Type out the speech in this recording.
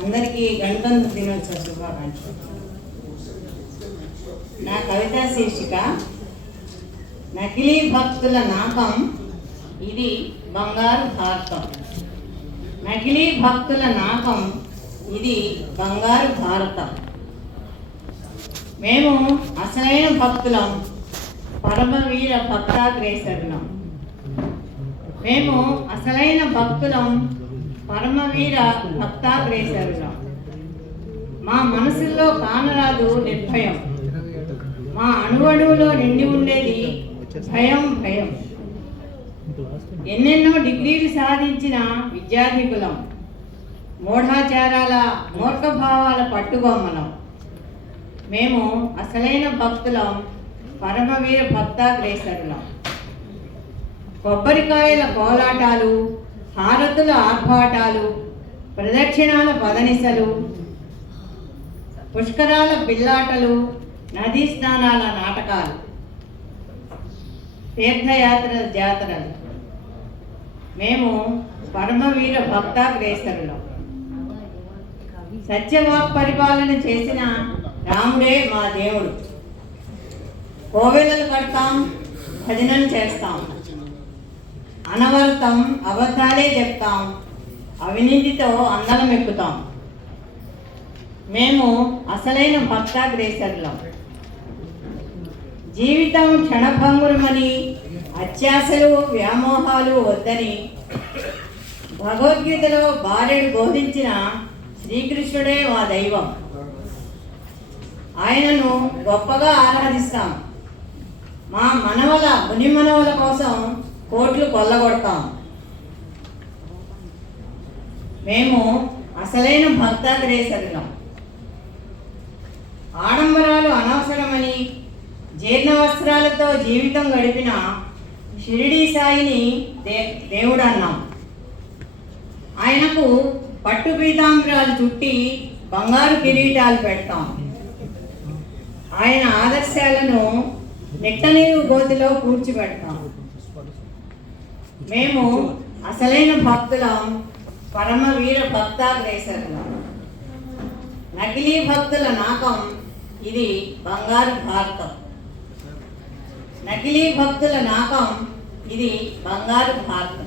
అందరికీ గణతంత్ర దినోత్సవ శుభాకాంక్షలు. నా కవితా శీర్షిక నకిలీ భక్తుల నాకం ఇది బంగారు భారతం. నకిలీ భక్తుల నాకం ఇది బంగారు భారతం. మేము అసలైన భక్తులం, పరమవీర భక్తాగ్రేసరులం. మేము అసలైన భక్తులం, పరమవీర భక్తాగ్రేసరులం. మా మనసుల్లో కానరాదు నిర్భయం, మా అణువణువులో నిండి ఉండేది భయం భయం. ఎన్నెన్నో డిగ్రీలు సాధించిన విద్యార్థికులం, మూఢాచారాల మూర్ఖభావాల పట్టుబొమ్మలం. మేము అసలైన భక్తులం, పరమవీర భక్తాగ్రేసరులం. కొబ్బరికాయల కోలాటాలు, హారతుల ఆర్భాటాలు, ప్రదక్షిణాల పదనిసలు, పుష్కరాల పిల్లాటలు, నదీ స్నానాల నాటకాలు, తీర్థయాత్రల జాతరలు. మేము పరమవీర భక్తాగ్రేసరులం. సత్యవాక్ పరిపాలన చేసిన రాముడే మా దేవుడు. కోవెలలు కడతాం, భజనలు చేస్తాం, అనవరతం అబద్ధాలే చెప్తాం, అవినీతితో అందలం ఎక్కుతాం. మేము అసలైన భక్తాగ్రేసరులం. జీవితం క్షణభంగురమని, అత్యాశలు వ్యామోహాలు వద్దని భగవద్గీతలో భార్యడు బోధించిన శ్రీకృష్ణుడే మా దైవం. ఆయనను గొప్పగా ఆరాధిస్తాం. మా మనవల ముని మనవల కోసం కోట్లు కొల్లగొడతాం. మేము అసలైన భక్తాగ్రేసరులం. ఆడంబరాలు అనవసరమని జీర్ణ వస్త్రాలతో జీవితం గడిపిన షిరిడీ సాయిని దేవుడు అన్నాం. ఆయనకు పట్టు పీతాంబరాలు చుట్టి బంగారు కిరీటాలు పెడతాం. ఆయన ఆదర్శాలను నిట్టనీరు గోతిలో కూర్చిపెడతాం. మేము అసలైన భక్తులం, పరమవీర భక్తాగ్రేసరులం. నకిలీ భక్తుల నాకం ఇది బంగారు భారతం. నకిలీ భక్తుల నాకం ఇది బంగారు భారతం.